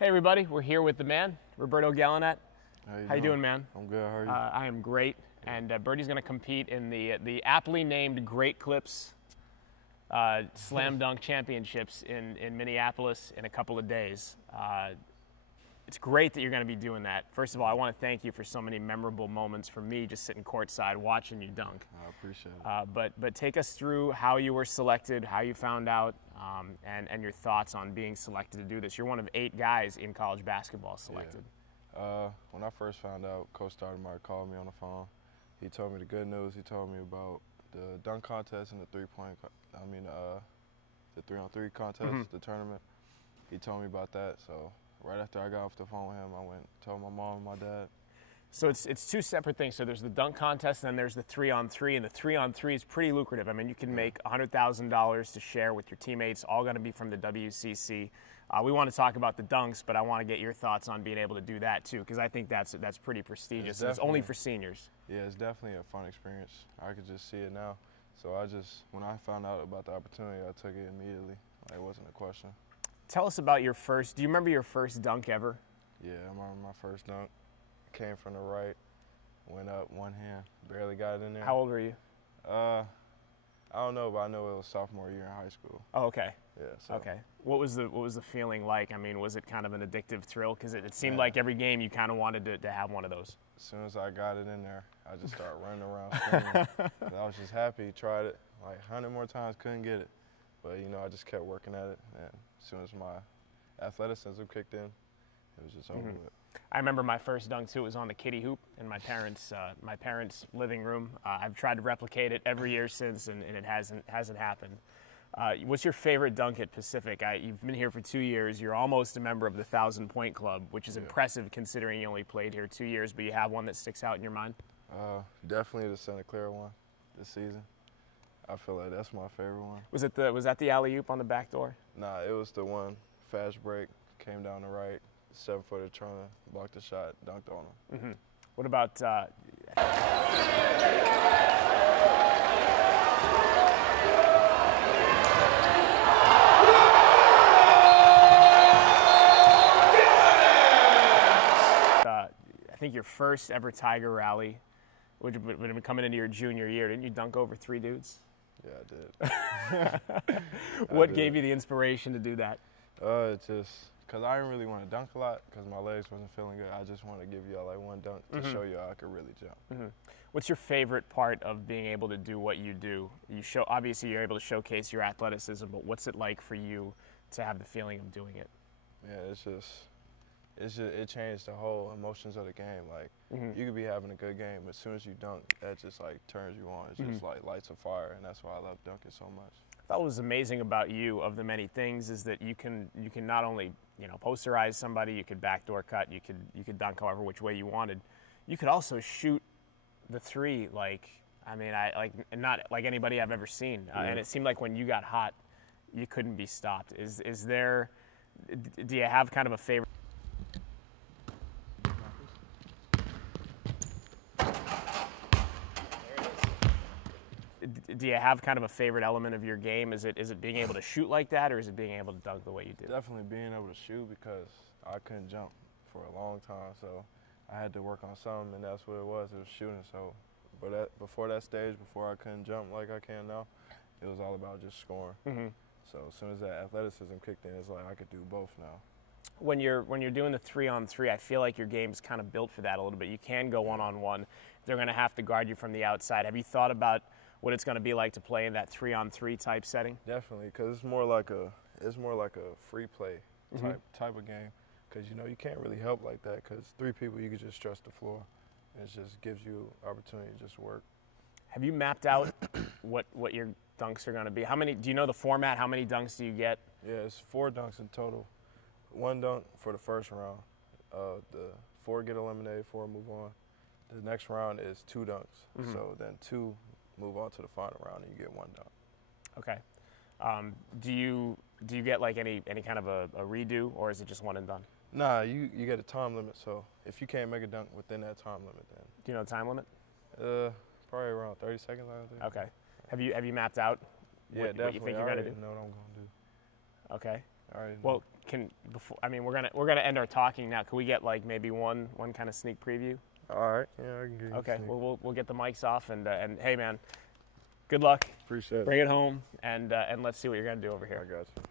Hey everybody, we're here with the man, Roberto Gallinat. How you doing, man? I'm good. How are you? I am great, and Birdie's going to compete in the aptly named Great Clips Slam Dunk Championships in Minneapolis in a couple of days. It's great that you're going to be doing that. First of all, I want to thank you for so many memorable moments for me just sitting courtside watching you dunk. I appreciate it. But take us through how you were selected, how you found out, and your thoughts on being selected to do this. You're one of 8 guys in college basketball selected. Yeah. When I first found out, Coach Stoudemire called me on the phone. He told me the good news. He told me about the dunk contest and the 3-on-3 contest, the tournament. He told me about that. So right after I got off the phone with him, I went and told my mom and my dad. So it's 2 separate things. So there's the dunk contest, and then there's the 3-on-3, and the 3-on-3 is pretty lucrative. I mean, you can make $100,000 to share with your teammates, all going to be from the WCC. We want to talk about the dunks, but I want to get your thoughts on being able to do that too, because I think that's pretty prestigious. It's only for seniors. Yeah, it's definitely a fun experience. I could just see it now. So when I found out about the opportunity, I took it immediately. Like, it wasn't a question. Tell us about your first. Do you remember your first dunk ever? Yeah, I remember my first dunk. Came from the right, went up one hand, barely got it in there. How old were you? I don't know, but I know it was sophomore year in high school. Oh, okay. Yeah. So. Okay. What was the feeling like? I mean, was it kind of an addictive thrill? Because it seemed like every game you kind of wanted to have one of those. As soon as I got it in there, I just started running around screaming. I was just happy. Tried it like 100 more times, couldn't get it. But, you know, I just kept working at it. And as soon as my athleticism kicked in, it was just over with. I remember my first dunk too. It was on the kiddie hoop in my parents' living room. I've tried to replicate it every year since, and it hasn't happened. What's your favorite dunk at Pacific? You've been here for 2 years. You're almost a member of the 1,000-point club, which is impressive considering you only played here 2 years. But you have one that sticks out in your mind? Definitely the Santa Clara one this season. I feel like that's my favorite one. Was that the alley-oop on the back door? Nah, it was the one fast break, came down the right. 7-footer trying to block the shot, dunked on him. What about I think your first ever Tiger rally would have been coming into your junior year. Didn't you dunk over 3 dudes? Yeah, I did. What gave you the inspiration to do that? Just because I didn't really want to dunk a lot because my legs wasn't feeling good. I just wanted to give y'all like one dunk to show you I could really jump. What's your favorite part of being able to do what you do? Obviously you're able to showcase your athleticism, but what's it like for you to have the feeling of doing it? Yeah, it changed the whole emotions of the game. Like you could be having a good game, but as soon as you dunk, that just like turns you on. It's just like lights a fire, and that's why I love dunking so much. I thought what was amazing about you, of the many things, is that you can not only posterize somebody, you could backdoor cut, you could dunk however which way you wanted. You could also shoot the 3 not like anybody I've ever seen. And it seemed like when you got hot, you couldn't be stopped. Do you have kind of a favorite? Do you have kind of a favorite element of your game? Is it being able to shoot like that, or is it being able to dunk the way you do? Definitely being able to shoot, because I couldn't jump for a long time, so I had to work on something, and that's what it was. It was shooting. So, before that stage, before I couldn't jump like I can now, it was all about just scoring. So as soon as that athleticism kicked in, it's like I could do both now. When you're doing the 3-on-3, I feel like your game's kind of built for that a little bit. You can go one-on-one. They're going to have to guard you from the outside. Have you thought about what it's going to be like to play in that 3-on-3 type setting? Definitely, because it's more like a free play type of game. Because you can't really help like that. Because 3 people, you can just stretch the floor. And it just gives you opportunity to just work. Have you mapped out what your dunks are going to be? Do you know the format? How many dunks do you get? Yeah, it's 4 dunks in total. 1 dunk for the first round. The 4 get eliminated, 4 move on. The next round is 2 dunks. So then 2 move on to the final round, and you get 1 dunk. Okay. Do you get like any kind of a redo, or is it just one and done? Nah, you get a time limit. So if you can't make a dunk within that time limit, then. Do you know the time limit? Probably around 30 seconds, I think. Okay. Have you mapped out what you think you're going to do? know what I'm going to do. Okay. All right. Well, before, I mean, we're gonna end our talking now. Can we get like maybe one kind of sneak preview? All right. Yeah, I can give you Okay. a sneak. Well, we'll get the mics off and hey, man, good luck. Appreciate it. Bring it home and let's see what you're gonna do over here. I got you.